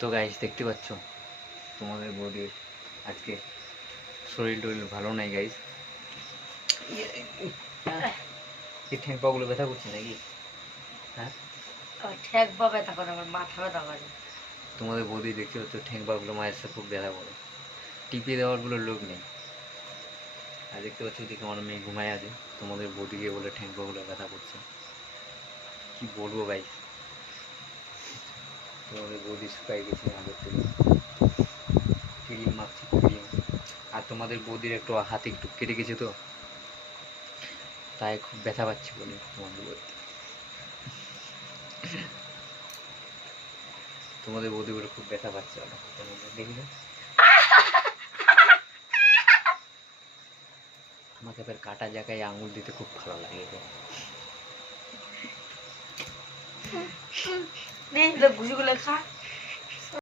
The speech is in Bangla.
তো গাইস দেখতে পাচ্ছ তোমাদের বৌদির আজকে শরীর টরীর ভালো নাই গাইস। এই ঠ্যাং পাগুলো ব্যথা করছে নাকি? হ্যাঁ, ঠ্যাং পা ব্যথা করে, আমার মাথা ব্যথা করে। তোমাদের বৌদি দেখতে পাচ্ছ ঠ্যাং পাগুলো মায়ের সাথে খুব ব্যথা করে, টিপিয়ে দেওয়ারগুলো লোক নেই। আর দেখতে পাচ্ছ ওদিকে আমার মেয়ে ঘুমায় আছে, তোমাদের বৌদিকে বলে ঠ্যাং পাগুলো ব্যথা করছে। কি বলবো গাইস, তোমাদের বৌদি শুকাই গেছে আগের থেকে, ক্রিম মাখছি ক্রিম। আর তোমাদের বৌদির একটু হাতে একটু কেটে গেছে তো, তাই খুব ব্যথা পাচ্ছি বলে তোমাদের বৌদি। তোমাদের বৌদি বলে খুব ব্যথা পাচ্ছে দেখি না। আমাকে এবার কাটা জায়গায় আঙুল দিতে খুব ভালো লাগে গো। ঘুষিগুলো খা।